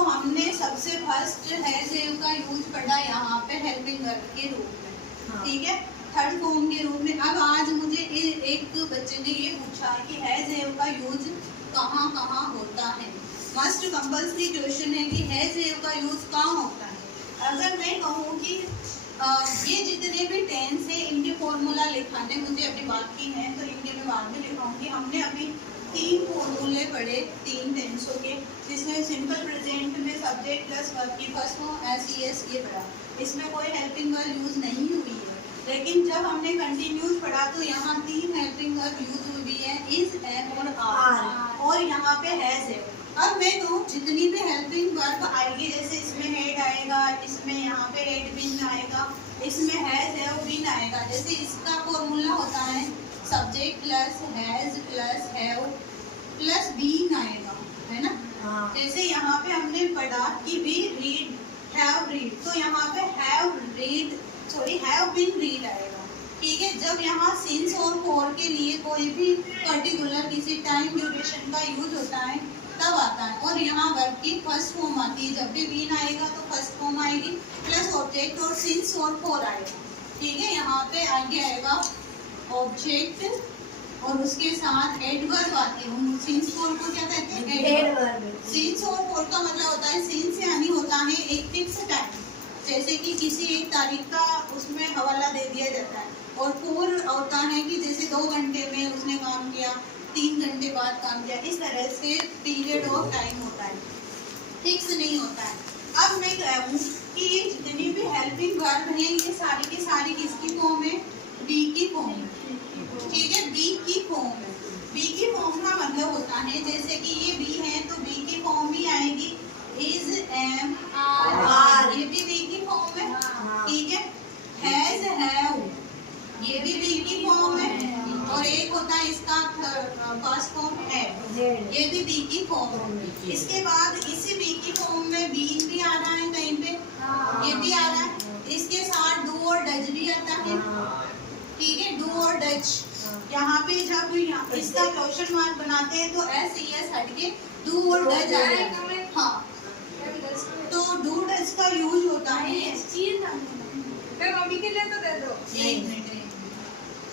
तो हमने सबसे फर्स्ट हैज हैव का यूज पढ़ा यहाँ पे हेल्पिंग वर्ब के रूप में, ठीक है, थर्ड फॉर्म के रूप में। अब आज मुझे एक बच्चे ने ये पूछा है कि हैज हैव का यूज कहाँ कहाँ होता है। मस्ट कंपल्सरी क्वेश्चन है कि हैज हैव का यूज कहाँ होता है। अगर मैं कहूँ कि ये जितने भी टेंस है इनके फॉर्मूला लिखाने मुझे अभी बाकी हैं, तो इनके मैं बाद में लिखाऊंगी। हमने अभी 3 फॉर्मूले पढ़े 3 टेंसों के, जिसमें सिंपल प्रेजेंट में सब्जेक्ट प्लस वर्ब की फर्स्ट फॉर्म एस ये पढ़ा। इसमें कोई हेल्पिंग वर्ब यूज नहीं हुई है, लेकिन जब हमने कंटिन्यूस पढ़ा तो यहाँ 3 हेल्पिंग वर्ब यूज हुई है, इज, एम और आर, और यहाँ पे हैज है। अब मैं तो जितनी भी हेल्पिंग वर्ब आएगी, जैसे इसमें हेड आएगा, इसमें यहाँ पे हेड बिन आएगा, इसमें हैज है वो बिन आएगा। जैसे इसका फॉर्मूला होता है subject plus has plus have plus been आएगा, है ना। जैसे यहाँ पे हमने पढ़ा कि वी रीड, हैव रीड, तो यहाँ पे have read have been read आएगा, ठीक है। जब यहाँ सिंस और फॉर के लिए कोई भी पर्टिकुलर किसी टाइम ड्यूरेशन का यूज होता है तब आता है, और यहाँ वर्ब की फर्स्ट फॉर्म आती है। जब भी बीन आएगा तो फर्स्ट फॉर्म आएगी प्लस ऑब्जेक्ट और सिंस और फॉर आएगा, ठीक है। यहाँ पे आगे आएगा ऑब्जेक्ट और उसके साथ एडवर्ब आती है। सिंस फॉर को क्या कहते हैं? एडवर्ब। सिंस और फॉर का मतलब होता है, सिंस यानी होता है एक फिक्स टाइम, जैसे कि किसी एक तारीख का उसमें हवाला दे दिया जाता है, और फॉर होता है कि जैसे 2 घंटे में उसने काम किया, 3 घंटे बाद काम किया, इस तरह से पीरियड ऑफ टाइम होता है, फिक्स नहीं होता है। अब मैं कहूँ कि ये जितनी भी हेल्पिंग वर्ब हैं ये सारी की सारी किसकी फॉर्म है? बी की फॉर्म है, ठीक है, बी की फॉर्म है। बी की फॉर्म का मतलब होता है जैसे कि ये बी है तो बी की फॉर्म भी आएगी इज, एम, आर, ये भी बी की फॉर्म है, ठीक है। हैज, हैव, ये भी बी की फॉर्म है, और एक होता है इसका फर्स्ट फॉर्म है, ये भी बी की फॉर्म है। इसके बाद इसी बी की फॉर्म में बीन भी आ रहा है कहीं पे, ये भी आ रहा है। इसके साथ डू और डज भी आता है, ठीक है, डू और डज। यहाँ पे जब इसका क्वेश्चन मार्क बनाते हैं तो एस ई एस हटके डू और डज आएगा, हाँ। तो डू डज का यूज होता है, मम्मी के लिए तो दे दो। एक मिनट,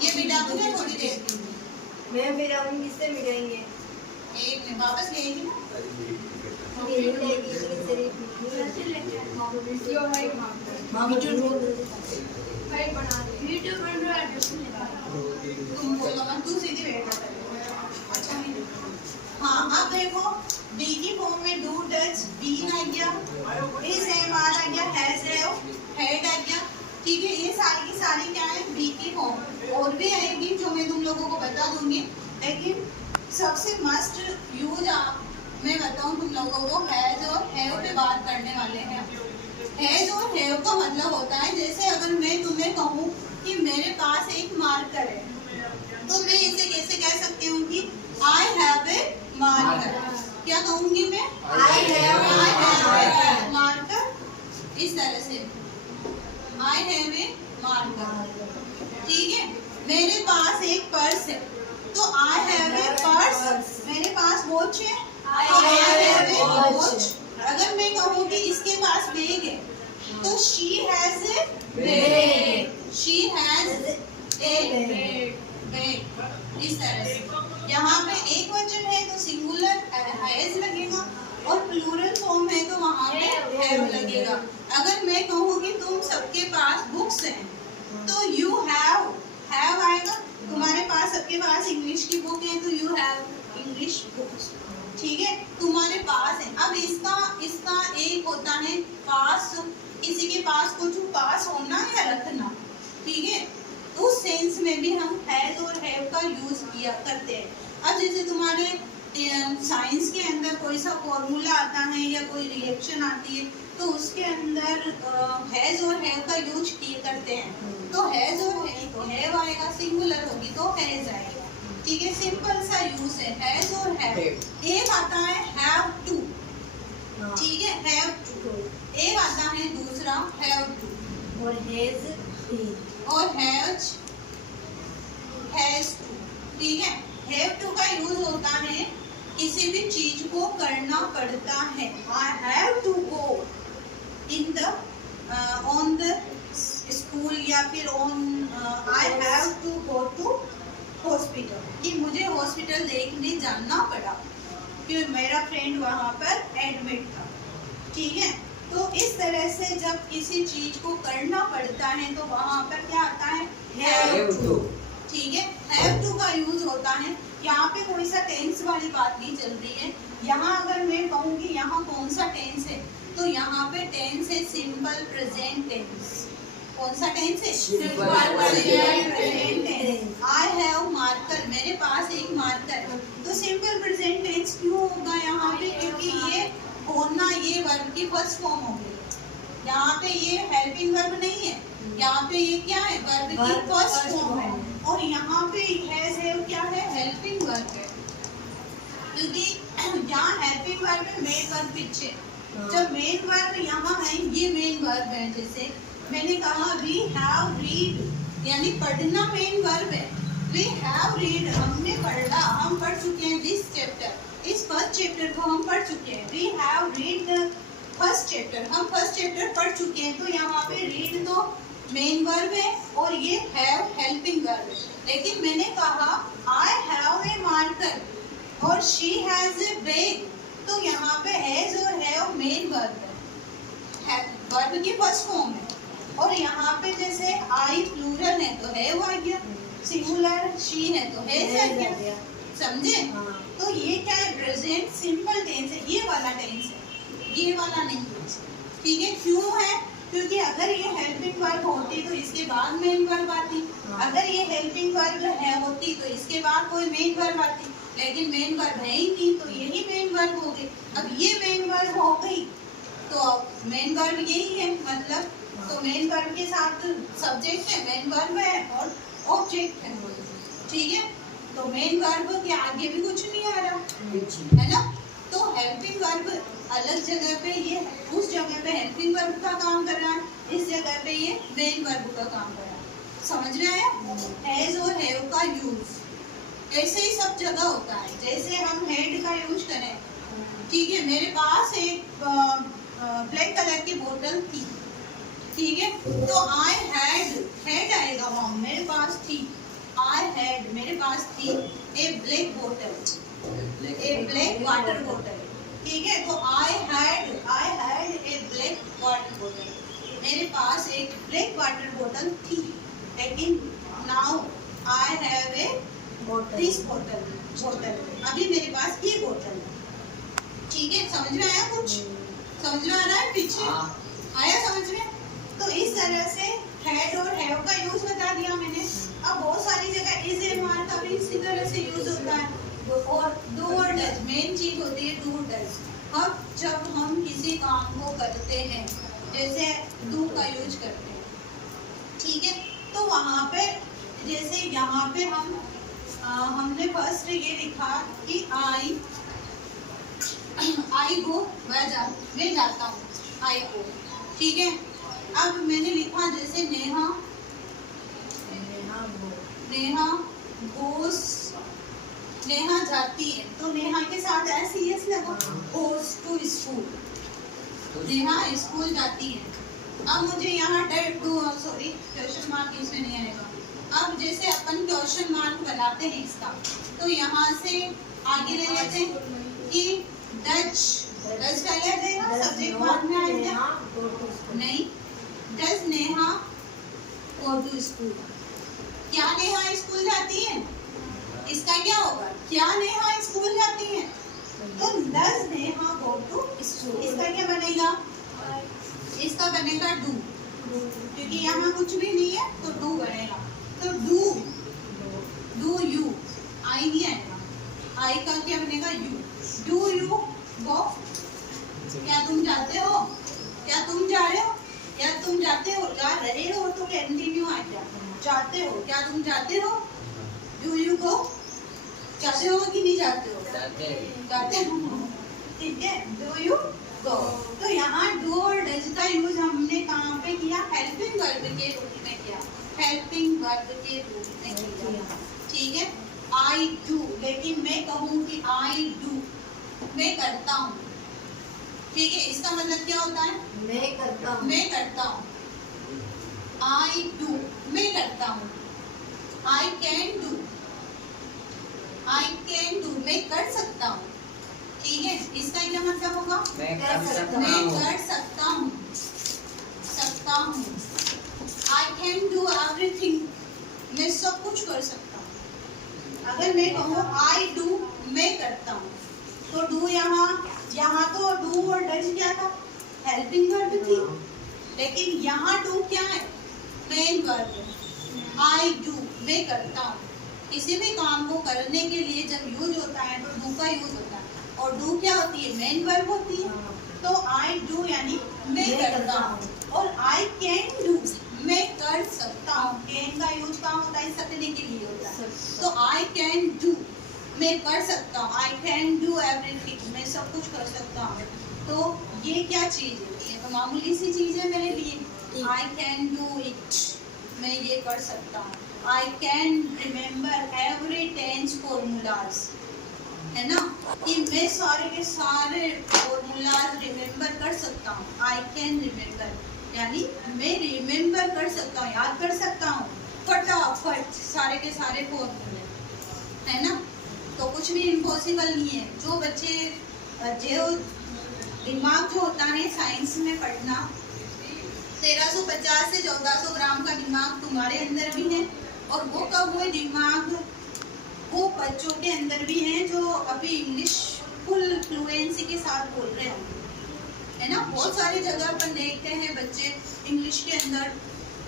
ये बिटा दूंगा थोड़ी देर, मैं मेरा उन किससे मिलाएंगे? एक मिनट वापस लेगी ना, तुम बोलो मत, तू सीधी बैठ जा। अच्छा हाँ, अब देखो बी की फॉर्म में डू डज बीन आ गया, इज, एम, आर आ गया, हैज, हैव, हेड आ गया, ठीक है। ये सारी की सारी क्या है? बी की फॉर्म। और भी आएगी जो मैं तुम लोगों को बता दूंगी, लेकिन सबसे मस्ट यूज मैं बताऊं तुम लोगों को, हैज और हैव पे बात करने वाले हैं। हैज और हैव का मतलब होता है, जैसे अगर मैं तुम्हें कहूँ कि मेरे पास एक मार्कर है, तो मैं इसे कैसे कह सकती हूँ कि आई हैव ए मार्कर। क्या कहूँगी मैं? आई हैव ए मार्कर, इस तरह से आई हैव ए मार्कर, ठीक है। मेरे पास एक पर्स है तो आई हैव ए पर्स। मेरे पास वॉच है, आई हैव ए वॉच। अगर मैं कहूँ कि इसके पास बैग है तो she has a bag, she has a bag, इस तरह से। यहाँ पे एक वचन है तो सिंगुलर हैज लगेगा, और प्लूरल फॉर्म है तो वहाँ पे हैव लगेगा। अगर मैं कहूँ कि तुम सबके पास बुक्स हैं तो यू हैव आएगा, तुम्हारे पास सबके पास इंग्लिश की बुक है तो यू हैव इंग्लिश बुक्स, ठीक है, तुम्हारे पास है। अब इसका एक होता है पास, किसी के पास कुछ पास होना या रखना, ठीक है, उस सेंस में भी हम हैज और हैव का यूज किया करते हैं। अब जैसे तुम्हारे साइंस के अंदर कोई सा फॉर्मूला आता है या कोई रिएक्शन आती है तो उसके अंदर हैज और हैव का यूज किए करते हैं, तो हैज और हैव आएगा, सिंगुलर होगी तो हैज आएगा, ठीक है, सिंपल सा यूज है हैज और हैव। एक आता है हैव टू, ठीक है, हैव टू। एक आता है दूसरा हैव टू, और हैज और हैज टू, ठीक है। हैव टू का यूज होता है किसी भी चीज को करना पड़ता है, आई हैव कि मेरा फ्रेंड वहाँ पर एडमिट था। ठीक है, तो इस तरह से जब किसी चीज को करना पड़ता है तो वहाँ पर क्या आता है, हैव टू। ठीक है, हैव टू का यूज होता है। यहाँ पे कोई सा टेंस वाली बात नहीं चल रही है। यहाँ अगर मैं कहूँगी यहाँ कौन सा टेंस है, तो यहाँ पे टेंस है सिंपल प्रेजेंट टेंस। कौन सा टेंस है, simple present tense. I have marker, मेरे पास एक मार्कर है। तो सिंपल प्रेजेंट टेंस क्यों होगा यहाँ पे, क्योंकि ये होना ये वर्ब की फर्स्ट फॉर्म हो गई। यहाँ पे ये हेल्पिंग वर्ब नहीं है, यहाँ पे ये क्या है, वर्ब की फर्स्ट फॉर्म है। और यहाँ पे हैज है क्या है, हेल्पिंग वर्ब है। क्योंकि यहाँ हेल्पिंग वर्ब है, मेन वर्ब पीछे। जब मेन वर्ब यहाँ है, ये मेन वर्ब है। जैसे मैंने कहा वी हैव रीड, यानी पढ़ना मेन वर्ब है। वी हैव रीड, हमने पढ़ा, हम पढ़ चुके हैं दिस चैप्टर, इस फर्स्ट चैप्टर को हम पढ़ चुके हैं। We have read the first chapter, हम फर्स्ट चैप्टर पढ़ चुके हैं। तो यहाँ पे रीड तो मेन वर्ब है और ये हैव हेल्पिंग वर्ब है। लेकिन मैंने कहा आई हैव ए मार्कर और शी हैज ए बैग, तो यहाँ पे हैज और हैव मेन वर्ब है, वर्ब की फर्स्ट फॉर्म है। और यहाँ पे जैसे आई प्लूरल है तो हैव आ गया, सिंगुलर शी है तो हैज आ गया। समझे? तो ये क्या है, प्रेजेंट सिंपल टेंस है, ये वाला टेंस है, ये वाला नहीं। ठीक है, क्यों है, क्योंकि अगर ये हेल्पिंग वर्ब होती तो इसके बाद मेन वर्ब आती। अगर ये हेल्पिंग वर्ब है होती तो इसके बाद कोई मेन वर्ब आती। लेकिन मेन वर्ब है ही नहीं, तो यही मेन वर्ब हो गई। अब ये मेन वर्ब हो गई तो मेन वर्ब यही है, मतलब तो मेन वर्ब के साथ सब्जेक्ट है, मेन वर्ब है और ऑब्जेक्ट है। ठीक है, तो मेन वर्ब के आगे भी कुछ नहीं आ रहा है ना। तो हेल्पिंग वर्ब अलग जगह पे, ये उस जगह पे हेल्पिंग वर्ब का काम कर रहा है, इस जगह पे ये मेन वर्ब का काम कर रहा है। समझ में आया? हैज और हैव का यूज ऐसे ही सब जगह होता है। जैसे हम हेड का यूज करें, ठीक है, मेरे पास एक ब्लैक कलर की बोतल थी। ठीक है, तो आई हैड आएगा वहाँ, मेरे पास थी। आई हैड, मेरे पास थी ए ब्लैक बोतल, ए ब्लैक वाटर बोतल। ठीक है, तो I had a black water बोतल, मेरे पास एक ब्लैक वाटर बोतल थी। लेकिन now I have a this बोतल, अभी मेरे पास ये बोतल है। ठीक है, समझ में आया? कुछ समझ में आ रहा है? पीछे आया समझ में? तो इस तरह से हैड और हैव का यूज बता दिया मैंने। अब बहुत सारी जगह इज एम आर का भी इसी तरह से यूज होता है। और डू और डज, मेन चीज होती है डू डज। अब जब हम किसी काम को करते हैं, जैसे डू का यूज करते हैं, ठीक है, तो वहाँ पे जैसे यहाँ पे हमने फर्स्ट ये लिखा कि आई गो, मैं जाता हूँ, आई गो। ठीक है, अब मैंने लिखा जैसे नेहा गोस, नेहा जाती है, तो नेहा के साथ ऐसे यस लगा, goes to school, Neha school जाती है। अब मुझे यहाँ सॉरी क्वेश्चन मार्क इसमें नहीं आएगा। अब जैसे अपन क्वेश्चन मार्क बनाते हैं इसका, तो यहाँ से आगे ले लेते हैं कि डच पहले आ जाएगा, सब्जेक्ट बाद में आएगा। नहीं, does Neha go to school, क्या नेहा स्कूल जाती है? इसका क्या होगा, क्या नेहा स्कूल जाती है? तो does Neha go to school, इसका क्या बनेगा? इसका बनेगा डू, क्योंकि यहाँ कुछ भी नहीं है तो डू बनेगा। तो डू यू, आई नहीं आएगा, आई का क्या बनेगा? यू। डू यू गो, क्या तुम जाते हो? क्या तुम जा रहे हो? क्या तुम जाते हो? जा रहे हो तो कंटिन्यू आ गया, जाते हो, क्या तुम जाते हो? डू यू गो, जाते हो कि नहीं जाते हो? जाते हो। ठीक है, डू यू गो। तो यहाँ डू और डज का यूज हमने कहाँ पे किया? हेल्पिंग वर्ब के रूप में किया, हेल्पिंग वर्ब के रूप में किया। ठीक है, आई डू, लेकिन मैं कहूँ कि आई डू, मैं करता हूँ। ठीक है, इसका मतलब क्या होता है? मैं करता हूँ, मैं करता हूँ। आई डू, मैं करता हूँ। आई कैन डू, मैं कर सकता हूँ। ठीक है, इसका क्या मतलब होगा? मैं कर सकता मैं हूँ। कर सकता हूँ, सकता हूँ। आई कैन डू एवरीथिंग, मैं सब कुछ कर सकता हूँ। अगर मैं कहूँ आई डू, मैं करता हूँ, तो डू यहाँ तो डू और डज क्या था? हेल्पिंग वर्ब थी। लेकिन यहाँ डू क्या है? Main verb. आई डू, मैं करता हूँ। किसी भी काम को करने के लिए जब यूज होता है तो डू का यूज होता है, और डू क्या होती है? मेन वर्ब होती है। तो आई डू यानी मैं करता हूँ, और आई कैन डू, मैं कर सकता हूँ। कैन का यूज कहाँ होता है? सकने के लिए होता है। तो आई कैन डू, मैं कर सकता हूँ। आई कैन डू एवरीथिंग, मैं सब कुछ कर सकता हूँ। तो ये क्या चीज है? ये तो मामूली सी चीज है मेरे लिए। आई कैन डू इट, मैं ये कर सकता हूँ। I can remember every tense formulas, है ना, कि मैं सारे के सारे फॉर्मूलाज रिमेम्बर कर सकता हूँ। आई कैन रिमेम्बर यानी मैं रिमेम्बर कर सकता हूँ, याद कर सकता हूँ फटाफट सारे के सारे फॉर्मूले, है ना। तो कुछ भी इम्पॉसिबल नहीं है। जो बच्चे जो दिमाग जो होता है साइंस में पढ़ना, 1350 से 1400 ग्राम का दिमाग तुम्हारे अंदर भी है, और वो कब हुए दिमाग वो बच्चों के अंदर भी है जो अभी इंग्लिश फुल फ्लुएंसी के साथ बोल रहे हैं, है ना। बहुत सारी जगह पर देखते हैं बच्चे इंग्लिश के अंदर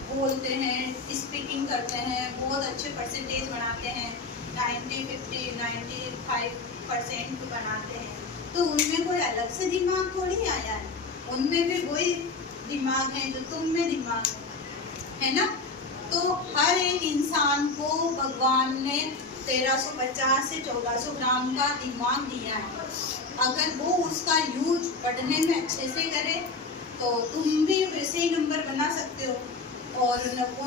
बोलते हैं, स्पीकिंग करते हैं, बहुत अच्छे परसेंटेज बनाते हैं, 90, 50, 95% बनाते हैं। तो उनमें कोई अलग से दिमाग थोड़ी आया है, उनमें भी वही दिमाग है जो तुम में दिमाग है ना। तो हर एक इंसान को भगवान ने 1350 से 1400 ग्राम का दिमाग दिया है। अगर वो उसका यूज पढ़ने में अच्छे से करे तो तुम भी वैसे ही नंबर बना सकते हो, और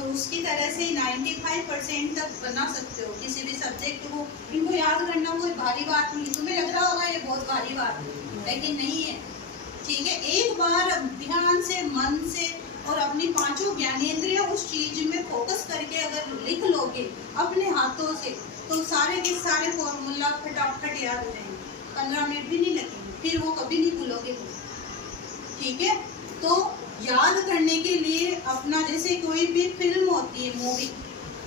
उसकी तरह से 95% तक बना सकते हो किसी भी सब्जेक्ट को। इनको याद करना कोई भारी बात नहीं। तुम्हें लग रहा होगा ये बहुत भारी बात है, लेकिन नहीं है, ठीक है। एक बार ध्यान से, मन से, और अपनी पांचों ज्ञानेंद्रिय उस चीज में फोकस करके अगर लिख लोगे अपने हाथों से, तो सारे के सारे फॉर्मूला फटाफट याद हो जाएंगे, 15 मिनट भी नहीं लगेंगे, फिर वो कभी नहीं भूलोगे, ठीक है। तो याद करने के लिए अपना, जैसे कोई भी फिल्म होती है, मूवी,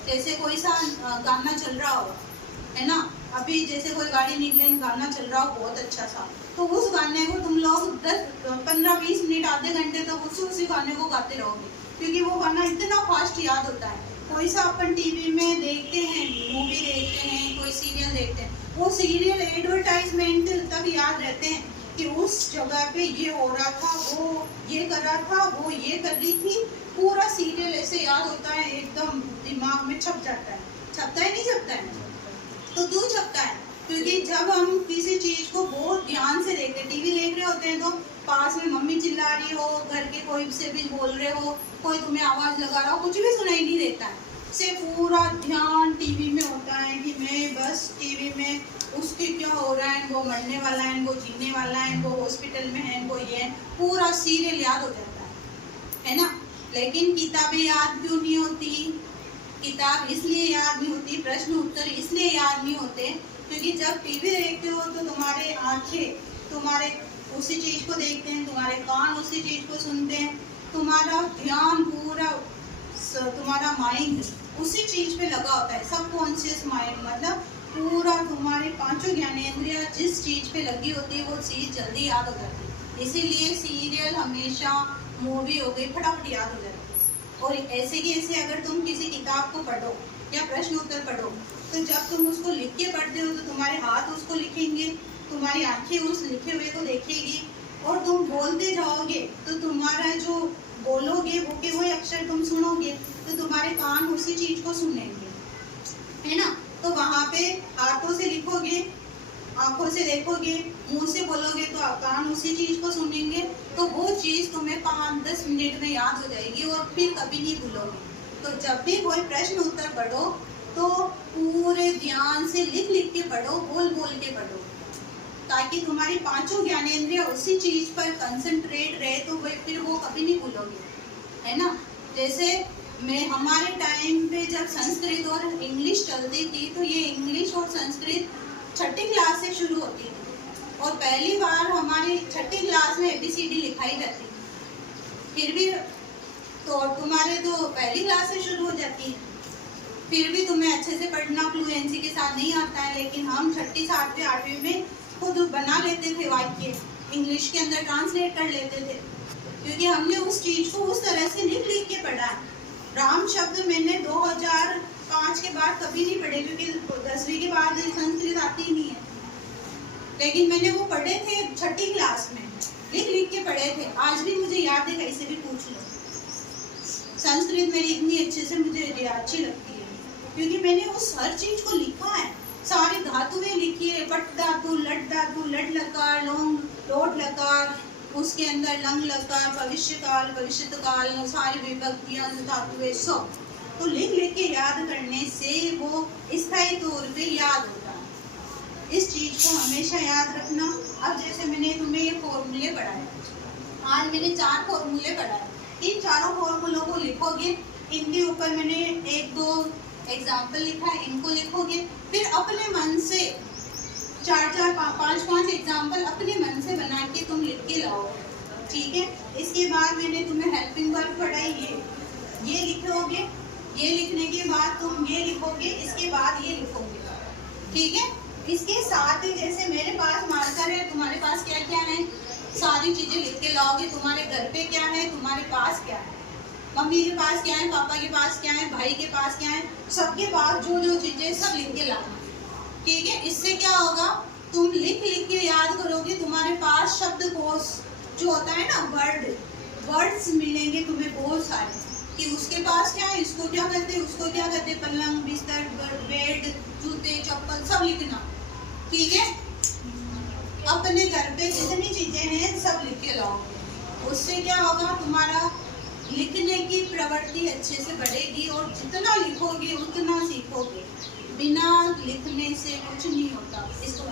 जैसे कोई सा गाना चल रहा हो, है ना, अभी जैसे कोई गाड़ी निकले, गाना चल रहा हो बहुत अच्छा सा, तो उस गाने को तुम लोग 10, 15, 20 मिनट, आधे घंटे तक उसी गाने को गाते रहोगे, क्योंकि वो गाना इतना फास्ट याद होता है। कोई सा अपन टीवी में देखते हैं, मूवी देखते हैं, कोई सीरियल देखते हैं, वो सीरियल एडवर्टाइजमेंट तक याद रहते हैं कि उस जगह पे ये हो रहा था, वो ये कर रहा था, वो ये कर रही थी, पूरा सीरियल ऐसे याद होता है, एकदम दिमाग में छप जाता है। छपता है नहीं छपता है? तो क्यों छपता है? क्योंकि जब हम किसी चीज को बहुत ध्यान से देखते हैं, टीवी देख रहे होते हैं, तो पास में मम्मी चिल्ला रही हो, घर के कोई से भी बोल रहे हो, कोई तुम्हें आवाज लगा रहा हो, कुछ भी सुनाई नहीं देता है, से पूरा ध्यान टीवी में होता है कि मैं बस टीवी में उसके क्या हो रहा है, वो मरने वाला है, वो जीने वाला है, वो हॉस्पिटल में है, वो ये है, पूरा सीरियल याद हो जाता है ना। लेकिन किताबें याद क्यों नहीं होती? किताब इसलिए याद नहीं होती, प्रश्न उत्तर इसलिए याद नहीं होते क्योंकि जब टीवी देखते हो तो तुम्हारे आंखें तुम्हारे उसी चीज को देखते हैं, तुम्हारे कान उसी चीज को सुनते हैं, तुम्हारा ध्यान पूरा, तुम्हारा माइंड उसी चीज पे लगा होता है। सबकॉन्शियस माइंड मतलब पूरा तुम्हारे पांचों ज्ञानेंद्रिय जिस चीज पे लगी होती है वो चीज जल्दी याद हो जाती है। इसीलिए सीरियल हमेशा, मूवी हो गई, फटाफट याद हो जाती है। और ऐसे की ऐसे अगर तुम किसी किताब को पढ़ो या प्रश्न उत्तर पढ़ो, तो जब तुम उसको लिख के पढ़ते हो तो तुम्हारे हाथ उसको लिखेंगे, तुम्हारी आंखें उस लिखे हुए को देखेगी, और तुम बोलते जाओगे तो तुम्हारा जो बोलोगे वो के वही अक्षर तुम सुनोगे, तो तुम्हारे कान उसी चीज को सुनेंगे, है ना। तो वहाँ पे हाथों से लिखोगे, आंखों से देखोगे, मुंह से बोलोगे तो कान उसी चीज को सुनेंगे, तो वो चीज तुम्हें 5-10 मिनट में याद हो जाएगी और फिर कभी नहीं भूलोगे। तो जब भी कोई प्रश्न उत्तर पढ़ो तो पूरे ध्यान से लिख लिख के पढ़ो, बोल बोल के पढ़ो, ताकि तुम्हारी पांचों ज्ञानेंद्रिय उसी चीज पर कंसंट्रेट रहे, तो फिर वो कभी नहीं भूलोगे, है ना। जैसे हमारे टाइम पे जब संस्कृत और इंग्लिश चलती थी, तो ये इंग्लिश और संस्कृत 6ठी क्लास से शुरू होती थी, और पहली बार हमारी छठी क्लास में ABCD लिखाई जाती है, फिर भी तो तुम्हारे तो पहली क्लास से शुरू हो जाती है, फिर भी तुम्हें अच्छे से पढ़ना फ्लुएंसी के साथ नहीं आता है। लेकिन हम छठी, सातवीं, आठवीं में खुद बना लेते थे वाक्य, इंग्लिश के अंदर ट्रांसलेट कर लेते थे, क्योंकि हमने उस चीज को उस तरह से लिख लिख के पढ़ा है। राम शब्द मैंने 2005 के बाद कभी नहीं पढ़े, क्योंकि 10वीं के बाद संस्कृत आती ही नहीं है, लेकिन मैंने वो पढ़े थे छठी क्लास में, लिख लिख के पढ़े थे। आज भी मुझे याद है, कहीं से भी पूछ लो। संस्कृत मेरी इतनी अच्छे से मुझे अच्छी लगती है, क्योंकि मैंने उस हर चीज को लिखा है, सारी धातुएं लिखी है, पट धातु, लट लकार, लोट लकार, उसके अंदर लंग लकार, भविष्य काल, भविष्यत काल, सारी विभक्तियां, धातुएं सब तो लिख लिख के याद करने से वो स्थायी तौर पे याद होता है। इस चीज को हमेशा याद रखना। अब जैसे मैंने तुम्हें ये फॉर्मूले पढ़ाए, आज मैंने 4 फॉर्मूले पढ़ाए, इन चारों फॉर्मूलों को लिखोगे, इनके ऊपर मैंने 1-2 एग्जाम्पल लिखा है, इनको लिखोगे, फिर अपने मन से 4-4, 5-5 एग्जाम्पल अपने मन से बना के तुम लिख के लाओगे, ठीक है। इसके बाद मैंने तुम्हें हेल्पिंग वर्ब पढ़ाई, ये लिखोगे, ये लिखने के बाद तुम ये लिखोगे, इसके बाद ये लिखोगे, ठीक है। इसके साथ ही जैसे मेरे पास मार्कर है, तुम्हारे पास क्या क्या है, सारी चीजें लिख के लाओगे। तुम्हारे घर पे क्या है, तुम्हारे पास क्या है, मम्मी के पास क्या है, पापा के पास क्या है, भाई के पास क्या है, सबके पास जो जो चीजें सब लिख के लाना, ठीक है। इससे क्या होगा, तुम लिख लिख के याद करोगे, तुम्हारे पास शब्दकोश जो होता है ना, वर्ड्स मिलेंगे तुम्हें बहुत सारे, कि उसके पास क्या है, इसको क्या कहते, उसको क्या कहते, पलंग, बिस्तर, बेड, जूते, चप्पल, सब लिखना, ठीक है। अपने घर पे जितनी चीजें हैं सब लिख के लाओगे, उससे क्या होगा, तुम्हारा लिखने की प्रवृत्ति अच्छे से बढ़ेगी, और जितना लिखोगे उतना सीखोगे। बिना लिखने से कुछ नहीं होता। इसको